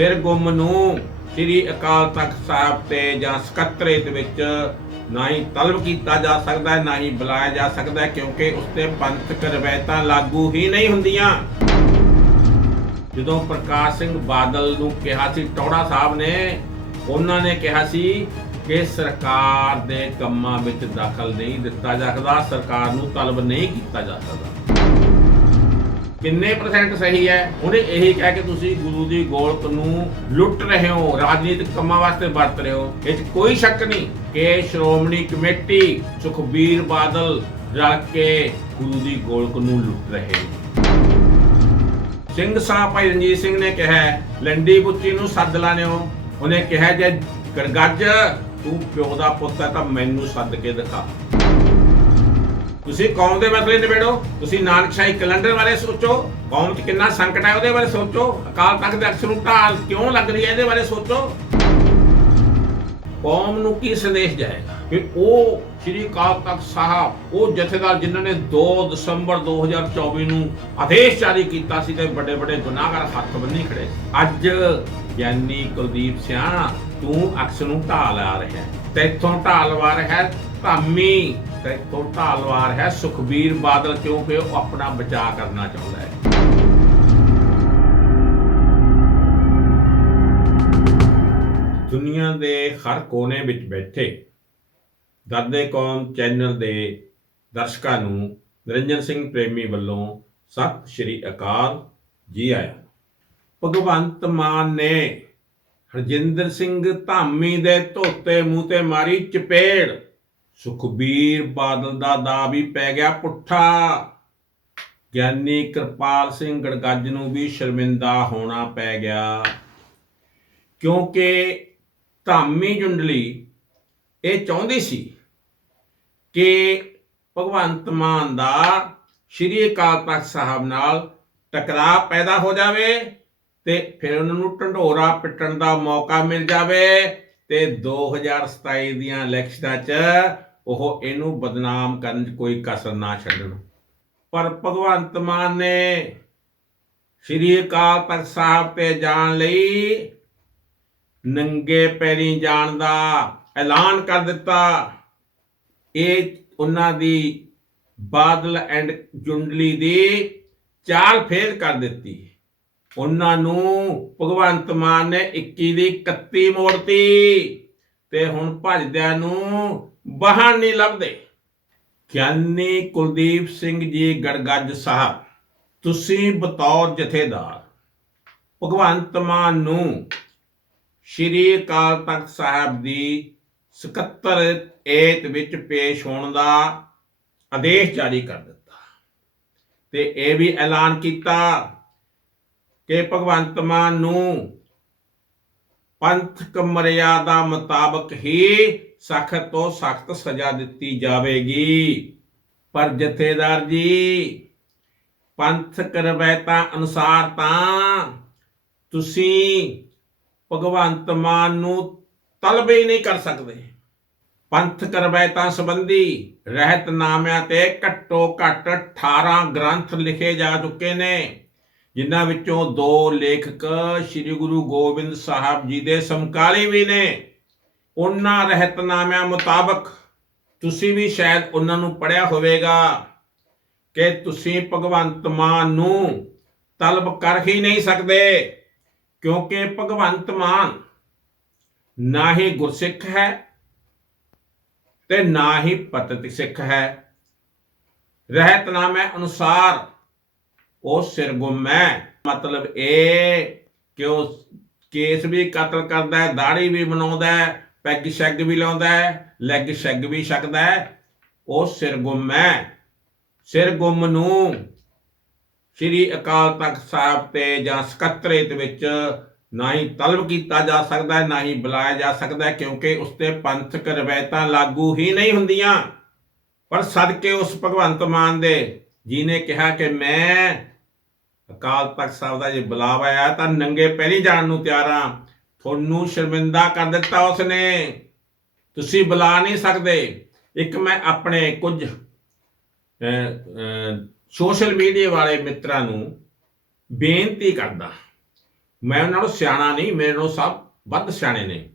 ਸਿਰ ਗੁੰਮ ਨੂੰ ਸ੍ਰੀ ਅਕਾਲ ਤਖਤ ਸਾਹਿਬ ਤੇ ਜਾਂ ਸਕੱਤਰੇਤ ਵਿੱਚ ਨਾ ਹੀ ਤਲਬ ਕੀਤਾ ਜਾ ਸਕਦਾ ਹੈ ਨਾ ਹੀ ਬੁਲਾਇਆ ਜਾ ਸਕਦਾ ਹੈ ਕਿਉਂਕਿ ਉਸ ਤੇ ਪੰਥਕ ਰਵਾਇਤਾਂ ਲਾਗੂ ਹੀ ਨਹੀਂ ਹੁੰਦੀਆਂ। ਜਦੋਂ ਪ੍ਰਕਾਸ਼ ਸਿੰਘ ਬਾਦਲ ਨੂੰ ਕਿਹਾ ਸੀ, ਟੌੜਾ ਸਾਹਿਬ ਨੇ, ਉਹਨਾਂ ਨੇ ਕਿਹਾ ਸੀ ਕਿ ਸਰਕਾਰ ਦੇ ਕੰਮਾਂ ਵਿੱਚ ਦਖਲ ਨਹੀਂ ਦਿੱਤਾ ਜਾ ਸਕਦਾ ਸਰਕਾਰ ਨੂੰ ਤਲਬ ਨਹੀਂ ਕੀਤਾ ਜਾ ਸਕਦਾ। ਕਿੰਨੇ ਪਰਸੈਂਟ ਸਹੀ ਹੈ? ਉਹਨੇ ਇਹੀ ਕਹਿ ਕੇ ਤੁਸੀਂ ਗੁਰੂ ਦੀ ਗੋਲਕ ਨੂੰ ਲੁੱਟ ਰਹੇ ਹੋ, ਰਾਜਨੀਤਿਕ ਕੰਮਾਂ ਵਾਸਤੇ ਵਰਤ ਰਹੇ ਹੋ। ਇਹ 'ਚ ਕੋਈ ਸ਼ੱਕ ਨਹੀਂ ਕਿ ਸ਼੍ਰੋਮਣੀ ਕਮੇਟੀ ਸੁਖਬੀਰ ਬਾਦਲ ਰਲ ਕੇ ਗੁਰੂ ਦੀ ਗੋਲਕ ਨੂੰ ਲੁੱਟ ਰਹੇ ਸਿੰਘ ਸਾਹਿਬ ਭਾਈ ਰਣਜੀਤ ਸਿੰਘ ਨੇ ਕਿਹਾ ਲੰਡੀ ਬੁੱਚੀ ਨੂੰ ਸੱਦ ਲਾਣਿਓ। ਉਹਨੇ ਕਿਹਾ ਜੇ ਗਰਗੱਜ, ਤੂੰ ਪਿਓ ਦਾ ਪੁੱਤ ਹੈ ਤਾਂ ਮੈਨੂੰ ਸੱਦ ਕੇ ਦਿਖਾ। ਤੁਸੀਂ ਕੌਮ ਦੇ ਮਸਲੇ ਨਿਬੇੜੋ, ਤੁਸੀਂ ਨਾਨਕਸ਼ਾਹੀ ਕੈਲੰਡਰ ਬਾਰੇ ਸੋਚੋ, ਕੌਮ 'ਚ ਕਿੰਨਾ ਸੰਕਟ ਹੈ ਉਹਦੇ ਬਾਰੇ ਸੋਚੋ, ਅਕਾਲ ਤਖਤ ਦੇ ਅਕਸਰ ਨੂੰ ਢਾਲ ਕਿਉਂ ਲੱਗ ਰਹੀ ਹੈ ਇਹਦੇ ਬਾਰੇ ਸੋਚੋ। ਕੌਮ ਨੂੰ ਕੀ ਸੰਦੇਸ਼ ਜਾਏਗਾ? ਕਿ ਉਹ ਸ੍ਰੀ ਅਕਾਲ ਤਖਤ ਸਾਹਿਬ, ਉਹ ਜਥੇਦਾਰ ਜਿਨ੍ਹਾਂ ਨੇ 2 ਦਸੰਬਰ 2024 ਨੂੰ ਆਦੇਸ਼ ਜਾਰੀ ਕੀਤਾ ਸੀ ਤੇ ਵੱਡੇ ਵੱਡੇ ਗੁਨਾਹਗਰ ਹੱਥ ਬੰਨੀ ਖੜੇ ਅੱਜ ਗਿਆਨੀ ਕੁਲਦੀਪ ਸਿਆਣਾ, ਤੂੰ ਅਕਸ ਨੂੰ ਢਾਲ ਆ ਰਿਹਾ ਹੈ। ਤੇਥੋਂ ਢਾਲਵਾਰ ਹੈ, ਧਾਮੀ ਤੇਥੋਂ ਅਲਵਾਰ ਹੈ, ਸੁਖਬੀਰ ਬਾਦਲ ਕਿਉਂਕਿ ਉਹ ਆਪਣਾ ਬਚਾਅ ਕਰਨਾ ਚਾਹੁੰਦਾ ਹੈ। ਦੁਨੀਆ ਦੇ ਹਰ ਕੋਨੇ ਵਿੱਚ ਬੈਠੇ ਦਾਦੇ ਕੌਮ ਚੈਨਲ ਦੇ ਦਰਸ਼ਕਾਂ ਨੂੰ ਨਿਰੰਜਨ ਸਿੰਘ ਪ੍ਰੇਮੀ ਵੱਲੋਂ ਸਤਿ ਸ਼੍ਰੀ ਅਕਾਲ ਜੀ ਆਇਆਂ ਭਗਵੰਤ ਮਾਨ ਨੇ ਹਰਜਿੰਦਰ ਸਿੰਘ ਧਾਮੀ ਦੇ ਧੋਤੇ ਮੂੰਹ ਤੇ ਮਾਰੀ ਚਪੇੜ। ਸੁਖਬੀਰ ਬਾਦਲ ਦਾ ਦਾ ਵੀ ਪੈ ਗਿਆ ਪੁੱਠਾ। ਗਿਆਨੀ ਕਿਰਪਾਲ ਸਿੰਘ ਗੜਗੱਜ ਨੂੰ ਵੀ ਸ਼ਰਮਿੰਦਾ ਹੋਣਾ ਪੈ ਗਿਆ। ਕਿਉਂਕਿ ਧਾਮੀ ਜੁੰਡਲੀ ਇਹ ਚਾਹੁੰਦੀ ਸੀ ਕਿ ਭਗਵੰਤ ਮਾਨ ਦਾ ਸ਼੍ਰੀ ਅਕਾਲ ਤਖਤ ਸਾਹਿਬ ਨਾਲ ਟਕਰਾਅ ਪੈਦਾ ਹੋ ਜਾਵੇ ਤੇ ਫਿਰ ਉਹਨਾਂ ਨੂੰ ਢੰਡੋਰਾ ਪਿੱਟਣ ਦਾ ਮੌਕਾ ਮਿਲ ਜਾਵੇ ਤੇ 2027 ਦੀਆਂ ਇਲੈਕਸ਼ਨਾਂ 'ਚ ਉਹ ਇਹਨੂੰ ਬਦਨਾਮ ਕਰਨ 'ਚ ਕੋਈ ਕਸਰ ਨਾ ਛੱਡਣ। ਪਰ ਭਗਵੰਤ ਮਾਨ ਨੇ ਸ਼੍ਰੀ ਅਕਾਲ ਤਖਤ ਸਾਹਿਬ ਤੇ ਜਾਣ ਲਈ ਨੰਗੇ ਪੈਰੀ ਜਾਣ ਦਾ ਐਲਾਨ ਕਰ ਦਿੱਤਾ। ਇਹ ਉਹਨਾਂ ਦੀ ਬਾਦਲ ਐਂਡ ਜੁੰਡਲੀ ਦੀ ਚਾਲ ਫੇਲ ਕਰ ਦਿੱਤੀ। ਉਹਨਾਂ ਨੂੰ ਭਗਵੰਤ ਮਾਨ ਨੇ 21 ਦੀ 31 ਮੋੜਤੀ ਤੇ ਹੁਣ ਭਜਦਿਆਂ ਨੂੰ ਬਾਹਰ ਨਹੀਂ ਲੱਭਦੇ। ਗਿਆਨੀ ਕੁਲਦੀਪ ਸਿੰਘ ਜੀ ਗੜਗੱਜ ਸਾਹਿਬ, ਤੁਸੀਂ ਬਤੌਰ ਜਥੇਦਾਰ। ਭਗਵੰਤ ਮਾਨ ਨੂੰ ਸ਼੍ਰੀ ਅਕਾਲ ਤਖਤ ਸਾਹਿਬ ਦੀ 77 ਏਤ ਵਿੱਚ ਪੇਸ਼ ਹੋਣ ਦਾ ਆਦੇਸ਼ ਜਾਰੀ ਕਰ ਦਿੱਤਾ। ਤੇ ਇਹ ਵੀ ਐਲਾਨ ਕੀਤਾ ਕਿ ਭਗਵੰਤ ਮਾਨ ਨੂੰ ਪੰਥਕ ਮਰਿਆਦਾ ਮੁਤਾਬਕ ਹੀ ਸਖਤ ਤੋਂ ਸਖਤ ਸਜ਼ਾ ਦਿੱਤੀ ਜਾਵੇਗੀ। ਪਰ ਜਥੇਦਾਰ ਜੀ, ਪੰਥਕ ਰਵਾਇਤਾਂ ਅਨੁਸਾਰ ਤਾਂ ਤੁਸੀਂ ਭਗਵੰਤ ਮਾਨ ਨੂੰ ਤਲਬੇ ਨਹੀਂ ਕਰ ਸਕਦੇ। ਪੰਥਕ ਰਵਾਇਤਾਂ ਸੰਬੰਧੀ ਰਹਿਤਨਾਮਿਆਂ ਤੇ ਘੱਟੋ ਘੱਟ 18 ਗ੍ਰੰਥ ਲਿਖੇ ਜਾ ਚੁੱਕੇ ਨੇ। ਜਿਨ੍ਹਾਂ ਵਿੱਚੋਂ ਦੋ ਲੇਖਕ ਸ੍ਰੀ ਗੁਰੂ ਗੋਬਿੰਦ ਸਾਹਿਬ ਜੀ ਦੇ ਸਮਕਾਲੀ ਵੀ ਨੇ। ਉਹਨਾਂ ਰਹਿਤਨਾਮਿਆਂ ਮੁਤਾਬਕ ਤੁਸੀਂ ਵੀ ਸ਼ਾਇਦ ਉਹਨਾਂ ਨੂੰ ਪੜਿਆ ਹੋਵੇਗਾ ਕਿ ਤੁਸੀਂ ਭਗਵੰਤ ਮਾਨ ਨੂੰ ਤਲਬ ਕਰ ਹੀ ਨਹੀਂ ਸਕਦੇ, ਕਿਉਂਕਿ ਭਗਵੰਤ ਮਾਨ ਨਾ ਹੀ ਗੁਰਸਿੱਖ ਹੈ ਤੇ ਨਾ ਹੀ ਪਤਿਤ ਸਿੱਖ ਹੈ। ਰਹਿਤਨਾਮੇ ਅਨੁਸਾਰ ਉਹ ਸਿਰਗੁੰਮ। ਹੈ ਮਤਲਬ ਇਹ ਕਿ ਉਹ ਕੇਸ ਵੀ ਕਤਲ ਕਰਦਾ ਹੈ ਦਾੜੀ ਵੀ ਬਣਾਉਂਦਾ ਹੈ, ਪੈਗ ਸ਼ੈਗ ਵੀ ਲਾਉਂਦਾ ਹੈ, ਲੈਗ ਸ਼ੈਗ ਵੀ ਛਕਦਾ ਹੈ। ਉਹ ਸਿਰਗੁੰਮ। ਹੈ ਸਿਰਗੁੰਮ ਨੂੰ ਸ੍ਰੀ ਅਕਾਲ ਤਖਤ ਸਾਹਿਬ ਤੇ ਜਾਂ ਸਕੱਤਰੇਤ ਵਿੱਚ ਨਾ ਹੀ ਤਲਬ ਕੀਤਾ ਜਾ ਸਕਦਾ ਹੈ, ਨਾ ਹੀ ਬੁਲਾਇਆ ਜਾ ਸਕਦਾ ਹੈ, ਕਿਉਂਕਿ ਉਸ ਤੇ ਪੰਥਕ ਰਵਾਇਤਾਂ ਲਾਗੂ ਹੀ ਨਹੀਂ ਹੁੰਦੀਆਂ। ਪਰ ਸਦਕੇ ਉਸ ਭਗਵੰਤ ਮਾਨ ਦੇ ਜੀ ਨੇ ਕਿਹਾ ਕਿ ਮੈਂ ਅਕਾਲ ਤਖਤ ਸਾਹਿਬ ਦਾ ਜੇ ਬੁਲਾਵਾ ਆਇਆ ਤਾਂ ਨੰਗੇ ਪਹਿਲੀ ਜਾਣ ਨੂੰ ਤਿਆਰ ਹਾਂ। ਤੁਹਾਨੂੰ ਸ਼ਰਮਿੰਦਾ ਕਰ ਦਿੱਤਾ ਉਸਨੇ। ਤੁਸੀਂ ਬੁਲਾ ਨਹੀਂ ਸਕਦੇ। ਇੱਕ ਮੈਂ ਆਪਣੇ ਕੁਝ ਸੋਸ਼ਲ ਮੀਡੀਆ ਵਾਲੇ ਮਿੱਤਰਾਂ ਨੂੰ ਬੇਨਤੀ ਕਰਦਾ। ਮੈਂ ਉਹਨਾਂ ਨੂੰ ਸਿਆਣਾ ਨਹੀਂ, ਮੇਰੇ ਨਾਲੋਂ ਸਭ ਵੱਧ ਸਿਆਣੇ ਨੇ।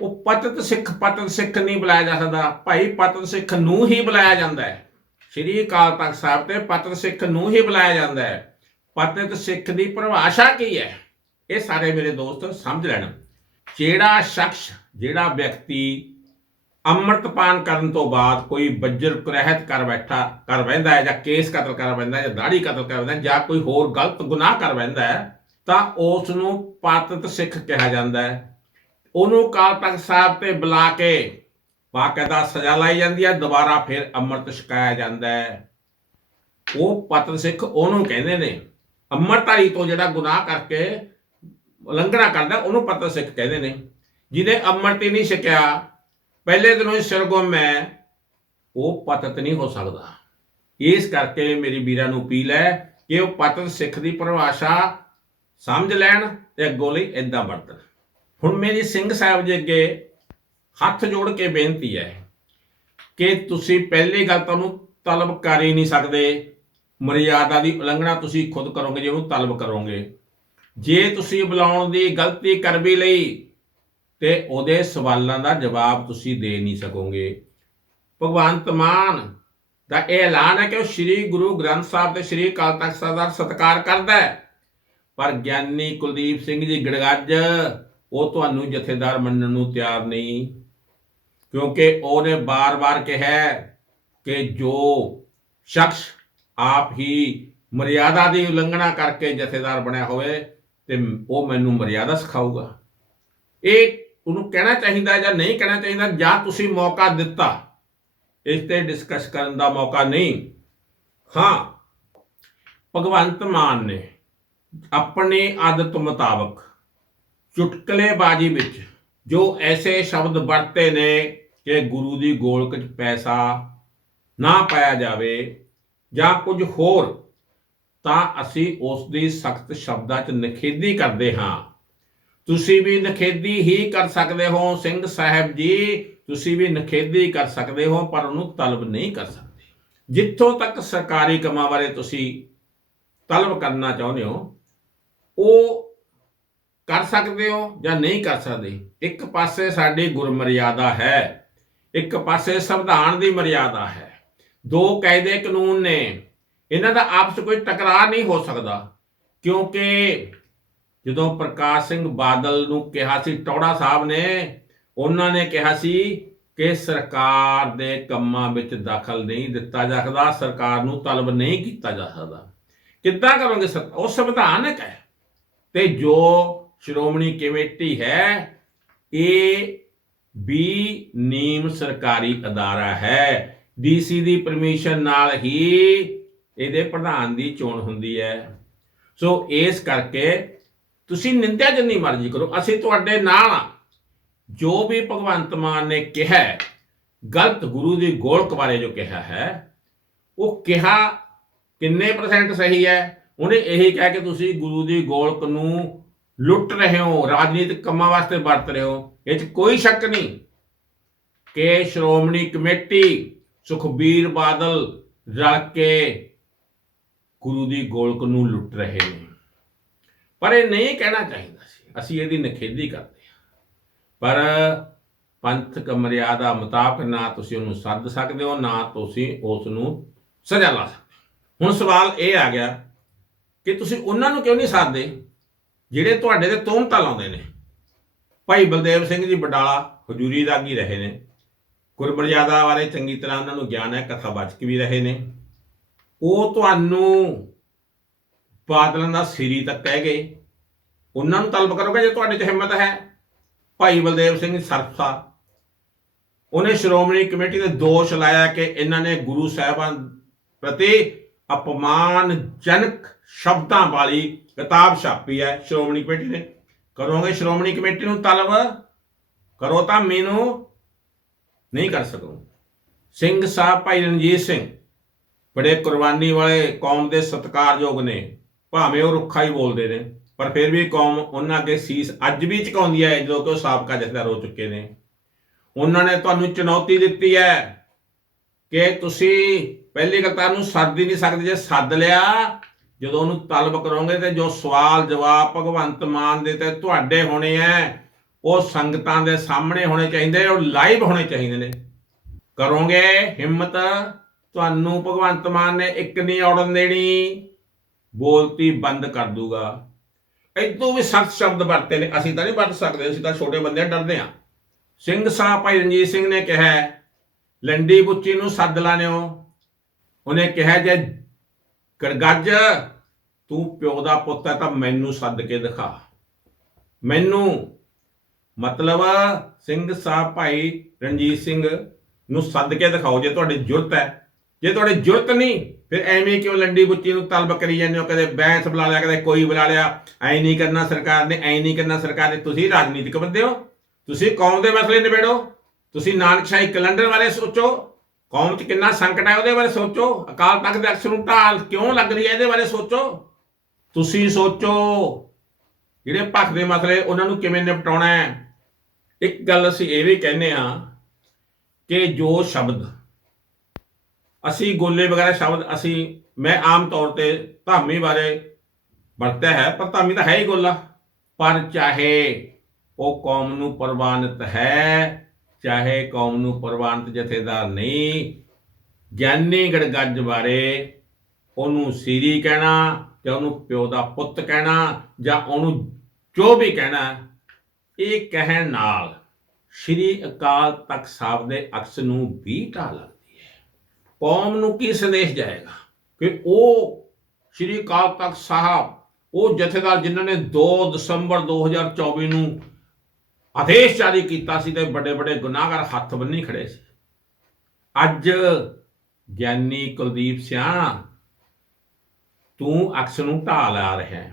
ਉਹ ਪਤਤ ਸਿੱਖ ਪਤਤ ਸਿੱਖ ਨਹੀਂ ਬੁਲਾਇਆ ਜਾ ਸਕਦਾ। ਭਾਈ ਪਤਤ ਸਿੱਖ ਨੂੰ ਹੀ ਬੁਲਾਇਆ ਜਾਂਦਾ ਹੈ। ਸ਼੍ਰੀ ਅਕਾਲ ਤਖਤ ਸਾਹਿਬ ਤੇ ਪਤਤ ਸਿੱਖ ਨੂੰ ਹੀ ਬੁਲਾਇਆ ਜਾਂਦਾ ਹੈ। ਪਤਿਤ ਸਿੱਖ ਦੀ ਪਰਿਭਾਸ਼ਾ ਕੀ ਹੈ? ਇਹ ਸਾਰੇ ਮੇਰੇ ਦੋਸਤ ਸਮਝ ਲੈਣ। ਜਿਹੜਾ ਸ਼ਖਸ, ਜਿਹੜਾ ਵਿਅਕਤੀ ਅੰਮ੍ਰਿਤਪਾਨ ਕਰਨ ਤੋਂ ਬਾਅਦ ਕੋਈ ਬੱਜਰ ਕੁਰਹਿਤ ਕਰ ਬੈਠਾ, ਕਰ ਬੈਂਦਾ ਹੈ ਜਾਂ ਕੇਸ ਕਤਲ ਕਰ ਬੈਂਦਾ ਜਾਂ ਦਾੜੀ ਕਤਲ ਕਰ ਬੈਂਦਾ ਜਾਂ ਕੋਈ ਹੋਰ ਗਲਤ ਗੁਨਾਹ ਕਰ ਬੈਂਦਾ ਹੈ, ਤਾਂ ਉਸ ਨੂੰ ਪਤਤ ਸਿੱਖ ਕਿਹਾ ਜਾਂਦਾ ਹੈ। ਉਹਨੂੰ ਕਾਲ ਤਖਤ ਸਾਹਿਬ ਤੇ ਬੁਲਾ ਕੇ ਬਾਕਾਇਦਾ ਸਜ਼ਾ ਲਾਈ ਜਾਂਦੀ ਹੈ, ਦੁਬਾਰਾ ਫਿਰ ਅੰਮ੍ਰਿਤ ਛਕਾਇਆ ਜਾਂਦਾ ਹੈ। ਉਹ ਪਤਨ ਸਿੱਖ ਉਹਨੂੰ ਕਹਿੰਦੇ ਨੇ, ਅੰਮ੍ਰਿਤਧਾਰੀ ਤੋਂ ਜਿਹੜਾ ਗੁਨਾਹ ਕਰਕੇ ਉਲੰਘਣਾ ਕਰਦਾ, ਉਹਨੂੰ ਪਤਨ ਸਿੱਖ ਕਹਿੰਦੇ ਨੇ। ਜਿਹਨੇ ਅੰਮ੍ਰਿਤ ਹੀ ਨਹੀਂ ਛਕਿਆ, ਪਹਿਲੇ ਦਿਨੋਂ ਹੀ ਸਿਰਗੁੰਮ ਹੈ ਉਹ ਪਤਤ ਨਹੀਂ ਹੋ ਸਕਦਾ। ਇਸ ਕਰਕੇ ਮੇਰੀ ਵੀਰਾਂ ਨੂੰ ਅਪੀਲ ਹੈ ਕਿ ਉਹ ਪਤਨ ਸਿੱਖ ਦੀ ਪਰਿਭਾਸ਼ਾ ਸਮਝ ਲੈਣ ਤੇ ਅੱਗੋਂ ਲਈ ਇਦਾਂ ਵਰਤਣ। ਹੁਣ ਮੇਰੀ ਸਿੰਘ ਸਾਹਿਬ ਜੀ ਅੱਗੇ ਹੱਥ ਜੋੜ ਕੇ ਬੇਨਤੀ ਹੈ ਕਿ ਤੁਸੀਂ ਪਹਿਲੀ ਗੱਲ ਤਾਂ ਉਹਨੂੰ ਤਲਬ ਕਰ ਹੀ ਨਹੀਂ ਸਕਦੇ। ਮਰਿਆਦਾ ਦੀ ਉਲੰਘਣਾ ਤੁਸੀਂ ਖੁਦ ਕਰੋਗੇ, ਜੇ ਉਹਨੂੰ ਤਲਬ ਕਰੋਗੇ। ਜੇ ਤੁਸੀਂ ਬੁਲਾਉਣ ਦੀ ਗਲਤੀ ਕਰ ਵੀ ਲਈ, ਤੇ ਉਹਦੇ ਸਵਾਲਾਂ ਦਾ ਜਵਾਬ ਤੁਸੀਂ ਦੇ ਨਹੀਂ ਸਕੋਗੇ। ਭਗਵੰਤ ਮਾਨ ਦਾ ਇਹ ਐਲਾਨ ਹੈ ਕਿ ਉਹ ਸ੍ਰੀ ਗੁਰੂ ਗ੍ਰੰਥ ਸਾਹਿਬ ਤੇ ਸ੍ਰੀ ਅਕਾਲ ਤਖਤ ਸਾਹਿਬ ਦਾ ਸਤਿਕਾਰ ਕਰਦਾ ਹੈ। ਪਰ ਗਿਆਨੀ ਕੁਲਦੀਪ ਸਿੰਘ ਜੀ, ਗੜਗੱਜ, ਉਹ ਤੁਹਾਨੂੰ ਜਥੇਦਾਰ ਮੰਨਣ ਨੂੰ ਤਿਆਰ ਨਹੀਂ। ਕਿਉਂਕਿ ਉਹਨੇ ਬਾਰ-ਬਾਰ ਕਿਹਾ ਕਿ ਜੋ ਸ਼ਖਸ ਆਪ ਹੀ ਮਰਿਆਦਾ ਦੀ ਉਲੰਘਣਾ ਕਰਕੇ ਜਥੇਦਾਰ ਬਣਿਆ ਹੋਵੇ ਤੇ ਉਹ ਮੈਨੂੰ ਮਰਿਆਦਾ ਸਿਖਾਊਗਾ। ਇਹ ਉਹਨੂੰ ਕਹਿਣਾ ਚਾਹੀਦਾ ਜਾਂ ਨਹੀਂ ਕਹਿਣਾ ਚਾਹੀਦਾ, ਜਾਂ ਤੁਸੀਂ ਮੌਕਾ ਦਿੱਤਾ, ਇਸ ਤੇ ਡਿਸਕਸ ਕਰਨ ਦਾ ਮੌਕਾ ਨਹੀਂ। ਹਾਂ, ਭਗਵੰਤ ਮਾਨ ਨੇ ਆਪਣੀ ਆਦਤ ਮੁਤਾਬਕ ਚੁਟਕਲੇਬਾਜ਼ੀ ਵਿੱਚ ਜੋ ਐਸੇ ਸ਼ਬਦ ਵਰਤੇ ਨੇ ਕਿ ਗੁਰੂ ਦੀ ਗੋਲਕ 'ਚ ਪੈਸਾ ਨਾ ਪਾਇਆ ਜਾਵੇ ਜਾਂ ਕੁਝ ਹੋਰ, ਤਾਂ ਅਸੀਂ ਉਸ ਦੀ ਸਖਤ ਸ਼ਬਦਾਂ 'ਚ ਨਿਖੇਧੀ ਕਰਦੇ ਹਾਂ। ਤੁਸੀਂ ਵੀ ਨਿਖੇਧੀ ਹੀ ਕਰ ਸਕਦੇ ਹੋ, ਸਿੰਘ ਸਾਹਿਬ ਜੀ, ਤੁਸੀਂ ਵੀ ਨਿਖੇਧੀ ਕਰ ਸਕਦੇ ਹੋ, ਪਰ ਉਹਨੂੰ ਤਲਬ ਨਹੀਂ ਕਰ ਸਕਦੇ। ਜਿੱਥੋਂ ਤੱਕ ਸਰਕਾਰੀ ਕੰਮਾਂ ਬਾਰੇ ਤੁਸੀਂ ਤਲਬ ਕਰਨਾ ਚਾਹੁੰਦੇ ਹੋ, ਉਹ ਕਰ ਸਕਦੇ ਹੋ ਜਾਂ ਨਹੀਂ ਕਰ ਸਕਦੇ? ਇੱਕ ਪਾਸੇ ਸਾਡੀ ਗੁਰਮਰਿਆਦਾ ਹੈ, ਇੱਕ ਪਾਸੇ ਸੰਵਿਧਾਨ ਦੀ ਮਰਿਆਦਾ ਹੈ। ਦੋ ਕਾਇਦੇ ਕਾਨੂੰਨ ਨੇ। ਇਹਨਾਂ ਦਾ ਆਪਸ ਕੋਈ ਟਕਰਾਅ ਨਹੀਂ ਹੋ ਸਕਦਾ, ਕਿਉਂਕਿ ਜਦੋਂ ਪ੍ਰਕਾਸ਼ ਸਿੰਘ ਬਾਦਲ ਨੂੰ ਕਿਹਾ ਸੀ, ਟੌੜਾ ਸਾਹਿਬ ਨੇ, ਉਹਨਾਂ ਨੇ ਕਿਹਾ ਸੀ ਕਿ ਸਰਕਾਰ ਦੇ ਕੰਮਾਂ ਵਿੱਚ ਦਖਲ ਨਹੀਂ ਦਿੱਤਾ ਜਾ ਸਕਦਾ ਸਰਕਾਰ ਨੂੰ ਤਲਬ ਨਹੀਂ ਕੀਤਾ ਜਾ ਸਕਦਾ। ਕਿੱਦਾਂ ਕਰੋਗੇ ਸਰ? ਉਹ ਸੰਵਿਧਾਨਕ ਹੈ। ਤੇ ਜੋ ਸ਼੍ਰੋਮਣੀ ਕਮੇਟੀ ਹੈ? ਇਹ ਵੀ ਨੀਮ ਸਰਕਾਰੀ ਅਦਾਰਾ ਹੈ। ਡੀਸੀ ਦੀ ਪਰਮਿਸ਼ਨ ਨਾਲ ਹੀ ਇਹਦੇ ਪ੍ਰਧਾਨ ਦੀ ਚੋਣ ਹੁੰਦੀ ਹੈ। ਸੋ ਇਸ ਕਰਕੇ ਤੁਸੀਂ ਨਿੰਦਿਆ ਜਿੰਨੀ ਮਰਜ਼ੀ ਕਰੋ, ਅਸੀਂ ਤੁਹਾਡੇ ਨਾਲ ਹਾਂ। ਜੋ ਵੀ ਭਗਵੰਤ ਮਾਨ ਨੇ ਕਿਹਾ ਗਲਤ ਗੁਰੂ ਦੀ ਗੋਲਕ ਬਾਰੇ ਜੋ ਕਿਹਾ ਹੈ, ਉਹ ਕਿਹਾ ਕਿੰਨੇ ਪਰਸੈਂਟ ਸਹੀ ਹੈ? ਉਹਨੇ ਇਹੀ ਕਿਹਾ ਕਿ ਤੁਸੀਂ ਗੁਰੂ ਦੀ ਗੋਲਕ ਨੂੰ ਲੁੱਟ ਰਹੇ ਹੋ, ਰਾਜਨੀਤਿਕ ਕੰਮਾਂ ਵਾਸਤੇ ਵਰਤ ਰਹੇ ਹੋ, ਇਹ 'ਚ ਕੋਈ ਸ਼ੱਕ ਨਹੀਂ ਕਿ ਸ਼੍ਰੋਮਣੀ ਕਮੇਟੀ ਸੁਖਬੀਰ ਬਾਦਲ ਰਲ ਕੇ ਗੁਰੂ ਦੀ ਗੋਲਕ ਨੂੰ ਲੁੱਟ ਰਹੇ ਨੇ। ਪਰ ਇਹ ਨਹੀਂ ਕਹਿਣਾ ਚਾਹੀਦਾ ਸੀ। ਅਸੀਂ ਇਹਦੀ ਨਖੇਦੀ ਕਰਦੇ ਹਾਂ। ਪਰ ਪੰਥਕ ਮਰਿਆਦਾ ਮੁਤਾਬਕ ਨਾ ਤੁਸੀਂ ਉਹਨੂੰ ਸੱਦ ਸਕਦੇ ਹੋ, ਨਾ ਤੁਸੀਂ ਉਸ ਨੂੰ ਸਜ਼ਾ ਲਾ ਸਕਦੇ ਹੋ। ਹੁਣ ਸਵਾਲ ਇਹ ਆ ਗਿਆ ਕਿ ਤੁਸੀਂ ਉਹਨਾਂ ਨੂੰ ਕਿਉਂ ਨਹੀਂ ਸਾਧਦੇ? ਜਿਹੜੇ ਤੁਹਾਡੇ ਤੇ ਤੋਹਮਤਾਂ ਲਾਉਂਦੇ ਨੇ। ਭਾਈ ਬਲਦੇਵ ਸਿੰਘ ਜੀ ਬਡਾਲਾ ਹਜੂਰੀ ਰਾਗੀ ਰਹੇ ਨੇ। ਗੁਰਬਰਜ਼ਾਦਾ ਬਾਰੇ ਚੰਗੀ ਤਰ੍ਹਾਂ ਉਹਨਾਂ ਨੂੰ ਗਿਆਨ ਹੈ, ਕਥਾ ਵਾਚਕ ਵੀ ਰਹੇ ਨੇ। ਉਹ ਤੁਹਾਨੂੰ ਬਾਦਲਾਂ ਦਾ ਸਿਰੀ ਤੱਕ ਕਹਿ ਗਏ। ਉਹਨਾਂ ਨੂੰ ਤਲਬ ਕਰੋਗੇ ਜੇ ਤੁਹਾਡੇ 'ਚ ਹਿੰਮਤ ਹੈ। ਭਾਈ ਬਲਦੇਵ ਸਿੰਘ ਸਰਫਾ ਉਹਨੇ ਸ਼੍ਰੋਮਣੀ ਕਮੇਟੀ ਦੇ ਦੋਸ਼ ਲਾਇਆ ਕਿ ਇਹਨਾਂ ਨੇ ਗੁਰੂ ਸਾਹਿਬਾਨ ਪ੍ਰਤੀ ਅਪਮਾਨਜਨਕ ਸ਼ਬਦਾਂ ਵਾਲੀ ਕਿਤਾਬ ਛਾਪੀ ਹੈ ਸ਼੍ਰੋਮਣੀ ਕਮੇਟੀ ਨੇ। ਕਰੋਗੇ ਸ਼੍ਰੋਮਣੀ ਕਮੇਟੀ ਨੂੰ ਤਲਬ? ਕਰੋ ਤਾਂ ਮੈਨੂੰ। ਨਹੀਂ ਕਰ ਸਕੋ। ਸਿੰਘ ਸਾਹਿਬ ਭਾਈ ਰਣਜੀਤ ਸਿੰਘ, ਬੜੇ ਕੁਰਬਾਨੀ ਵਾਲੇ ਕੌਮ ਦੇ ਸਤਿਕਾਰਯੋਗ ਨੇ। ਭਾਵੇਂ ਉਹ ਰੁੱਖਾ ਹੀ ਬੋਲਦੇ ਨੇ, ਪਰ ਫਿਰ ਵੀ ਕੌਮ ਉਹਨਾਂ ਅੱਗੇ ਸੀਸ ਅੱਜ ਵੀ ਝੁਕਾਉਂਦੀ ਹੈ, ਜਦੋਂ ਕਿ ਉਹ ਸਾਬਕਾ ਜਥੇਦਾਰ ਹੋ ਚੁੱਕੇ ਨੇ। ਉਹਨਾਂ ਨੇ ਤੁਹਾਨੂੰ ਚੁਣੌਤੀ ਦਿੱਤੀ ਹੈ ਕਿ ਤੁਸੀਂ ਪਹਿਲੀ ਗੱਲ ਤਾਂ ਨੂੰ ਸੱਦ ਹੀ ਨਹੀਂ ਸਕਦੇ, ਜੇ ਸੱਦ ਲਿਆ, ਜਦੋਂ ਉਹਨੂੰ ਤਲਬ ਕਰੋਗੇ ਤੇ ਜੋ ਸਵਾਲ ਜਵਾਬ ਭਗਵੰਤ ਮਾਨ ਦੇ ਤੇ ਤੁਹਾਡੇ ਹੋਣੇ ਐ, ਉਹ ਸੰਗਤਾਂ ਦੇ ਸਾਹਮਣੇ ਹੋਣੇ ਚਾਹੀਦੇ, ਉਹ ਲਾਈਵ ਹੋਣੇ ਚਾਹੀਦੇ ਨੇ। ਕਰੋਗੇ ਹਿੰਮਤ, ਤੁਹਾਨੂੰ ਭਗਵੰਤ ਮਾਨ ਨੇ ਇੱਕ ਨਹੀਂ ਔੜਨ ਦੇਣੀ, ਬੋਲਤੀ ਬੰਦ ਕਰ ਦੂਗਾ। ਇਦੋਂ ਵੀ ਸਖਤ ਸ਼ਬਦ ਵਰਤੇ ਨੇ, ਅਸੀਂ ਤਾਂ ਨਹੀਂ ਵਰਤ ਸਕਦੇ, ਅਸੀਂ ਤਾਂ ਛੋਟੇ ਬੰਦੇ ਡਰਦੇ ਆ। ਸਿੰਘ ਸਾਹਿਬ ਭਾਈ ਰਣਜੀਤ ਸਿੰਘ ਨੇ ਕਿਹਾ ਲੰਡੀ ਬੁੱਚੀ ਨੂੰ ਸੱਦ ਲਾਣਿਓ। ਉਹਨੇ ਕਿਹਾ ਜੇ ਗੜਗੱਜ ਤੂੰ ਪਿਓ ਦਾ ਪੁੱਤ ਹੈ ਤਾਂ ਮੈਨੂੰ ਸੱਦ ਕੇ ਦਿਖਾ। ਮੈਨੂੰ ਮਤਲਬ ਸਿੰਘ ਸਾਹਿਬ ਭਾਈ ਰਣਜੀਤ ਸਿੰਘ ਨੂੰ ਸੱਦ ਕੇ ਦਿਖਾਓ ਜੇ ਤੁਹਾਡੀ ਜੁਰਤ ਹੈ। ਜੇ ਤੁਹਾਡੀ ਜੁਰਤ ਨਹੀਂ, ਫਿਰ ਐਵੇਂ ਕਿਉਂ ਲੰਡੀ ਬੁੱਚੀ ਨੂੰ ਤਲਬ ਕਰੀ ਜਾਂਦੇ ਹੋ? ਕਦੇ ਬੈਂਸ ਬੁਲਾ ਲਿਆ, ਕਦੇ ਕੋਈ ਬੁਲਾ ਲਿਆ। ਐ ਨਹੀਂ ਕਰਨਾ ਸਰਕਾਰ ਨੇ, ਐ ਨਹੀਂ ਕਰਨਾ ਸਰਕਾਰ ਨੇ। ਤੁਸੀਂ ਰਾਜਨੀਤਿਕ ਬੰਦੇ ਹੋ। ਤੁਸੀਂ ਕੌਮ ਦੇ ਮਸਲੇ ਨਿਬੇੜੋ। ਤੁਸੀਂ ਨਾਨਕਸ਼ਾਹੀ ਕੈਲੰਡਰ ਬਾਰੇ ਸੋਚੋ। ਕੌਮ 'ਚ ਕਿੰਨਾ ਸੰਕਟ ਹੈ ਉਹਦੇ ਬਾਰੇ ਸੋਚੋ। ਅਕਾਲ ਤਖਤ ਦੇ ਅਕਸ ਨੂੰ ਢਾਲ ਕਿਉਂ ਲੱਗ ਰਹੀ ਹੈ ਇਹਦੇ ਬਾਰੇ ਸੋਚੋ। ਤੁਸੀਂ ਸੋਚੋ, ਜਿਹੜੇ ਭੱਖ ਦੇ ਮਸਲੇ ਉਹਨਾਂ ਨੂੰ ਕਿਵੇਂ ਨਿਪਟਾਉਣਾ ਹੈ। ਇੱਕ ਗੱਲ ਅਸੀਂ ਇਹ ਵੀ ਕਹਿੰਦੇ ਹਾਂ ਕਿ ਜੋ ਸ਼ਬਦ, ਅਸੀਂ ਗੋਲੇ ਵਗੈਰਾ ਸ਼ਬਦ, ਅਸੀਂ, ਮੈਂ ਆਮ ਤੌਰ ਤੇ ਧਾਮੀ ਬਾਰੇ ਵਰਤਿਆ ਹੈ, ਪਰ ਧਾਮੀ ਤਾਂ ਹੈ ਹੀ ਗੋਲਾ। ਪਰ ਚਾਹੇ ਉਹ ਕੌਮ ਨੂੰ ਪ੍ਰਵਾਨਿਤ ਹੈ ਚਾਹੇ ਕੌਮ ਨੂੰ ਪ੍ਰਵਾਨਿਤ ਜਥੇਦਾਰ ਨਹੀਂ, ਗਿਆਨੀ ਗੜਗੱਜ ਬਾਰੇ ਉਹਨੂੰ ਸੀਰੀ ਕਹਿਣਾ ਜਾਂ ਉਹਨੂੰ ਪਿਓ ਦਾ ਪੁੱਤ ਕਹਿਣਾ ਜਾਂ ਉਹਨੂੰ ਜੋ ਵੀ ਕਹਿਣਾ, ਇਹ ਕਹਿਣ ਨਾਲ ਸ਼੍ਰੀ ਅਕਾਲ ਤਖਤ ਸਾਹਿਬ ਦੇ ਅਕਸ ਨੂੰ ਵੀ ਢਾਹ ਲੱਗਦੀ ਹੈ। ਕੌਮ ਨੂੰ ਕੀ ਸੰਦੇਸ਼ ਜਾਏਗਾ ਕਿ ਉਹ ਸ਼੍ਰੀ ਅਕਾਲ ਤਖਤ ਸਾਹਿਬ, ਉਹ ਜਥੇਦਾਰ ਜਿਨ੍ਹਾਂ ਨੇ 2 ਦਸੰਬਰ 2024 ਨੂੰ ਆਦੇਸ਼ ਜਾਰੀ ਕੀਤਾ ਸੀ ਤੇ ਵੱਡੇ ਵੱਡੇ ਗੁਨਾਹਗਰ ਹੱਥ ਬੰਨੀ ਖੜੇ ਸੀ। ਅੱਜ ਗਿਆਨੀ ਕੁਲਦੀਪ ਸਿਆ ਤੂੰ ਅਕਸ ਨੂੰ ਢਾਲ ਆ ਰਿਹਾ ਹੈ।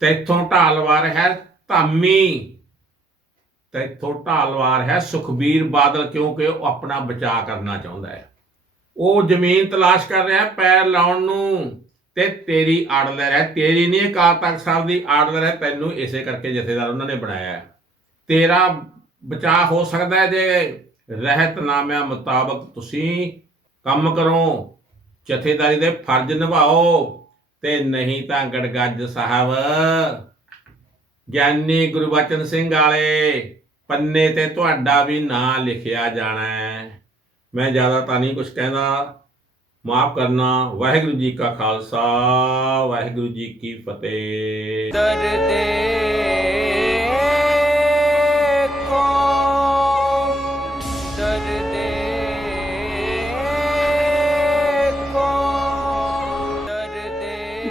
ਤੈਥੋਂ ਢਾਲਵਾ ਰਿਹਾ ਧਾਮੀ ਤੈਥੋਂ ਢਾਲਵਾ ਰਿਹਾ ਸੁਖਬੀਰ ਬਾਦਲ ਕਿਉਂਕਿ ਉਹ ਆਪਣਾ ਬਚਾਅ ਕਰਨਾ ਚਾਹੁੰਦਾ ਹੈ। ਉਹ ਜ਼ਮੀਨ ਤਲਾਸ਼ ਕਰ ਰਿਹਾ ਪੈਰ ਲਾਉਣ ਨੂੰ ਤੇ ਤੇਰੀ ਆੜ ਲੈ ਰਿਹਾ ਤੇਰੀ ਨਹੀਂ, ਅਕਾਲ ਤਖਤ ਸਾਹਿਬ ਦੀ ਆੜ ਲੈ ਰਿਹਾ ਤੈਨੂੰ ਇਸੇ ਕਰਕੇ ਜਥੇਦਾਰ ਉਹਨਾਂ ਨੇ ਬਣਾਇਆ ਹੈ। ਤੇਰਾ ਬਚਾਅ ਹੋ ਸਕਦਾ ਹੈ ਜੇ ਰਹਿਤਨਾਮਿਆਂ ਮੁਤਾਬਕ ਤੁਸੀਂ ਕੰਮ ਕਰੋ, ਜਥੇਦਾਰੀ ਦੇ ਫਰਜ਼ ਨਿਭਾਓ ਤੇ ਨਹੀਂ ਤਾਂ ਗੜਗੱਜ ਸਾਹਿਬ। ਗਿਆਨੀ ਗੁਰਬਚਨ ਸਿੰਘ ਵਾਲੇ, ਪੰਨੇ ਤੇ ਤੁਹਾਡਾ ਵੀ ਨਾਂ ਲਿਖਿਆ ਜਾਣਾ ਹੈ। ਮੈਂ ਜ਼ਿਆਦਾ ਤਾਂ ਨਹੀਂ ਕੁਝ ਕਹਿੰਦਾ। ਮਾਫ ਕਰਨਾ। ਵਾਹਿਗੁਰੂ ਜੀ ਕਾ ਖਾਲਸਾ, ਵਾਹਿਗੁਰੂ ਜੀ ਕੀ ਫਤਿਹ।